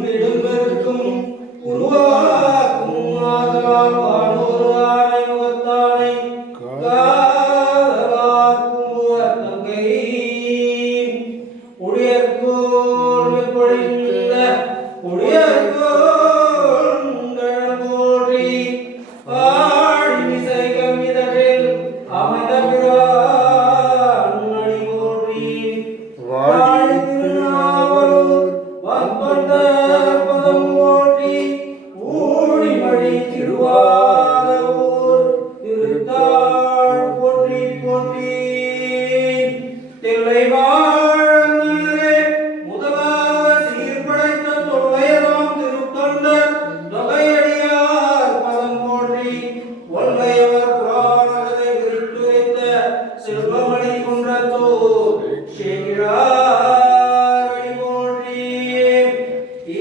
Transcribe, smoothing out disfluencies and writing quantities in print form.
விடுங்கருக்கும் உருவாக்கும் ஆதலால் வானோரு ஆணை முகத்தானை காதலாக்கும் தங்கை உடையர்கோள் பொழிந்த உடையர்கோள் போற்றி ஆழிசை கமிதழில் அமைந்த பிரான் அடி போற்றி வாழ் திருநாவலூர் வந்தொண்ட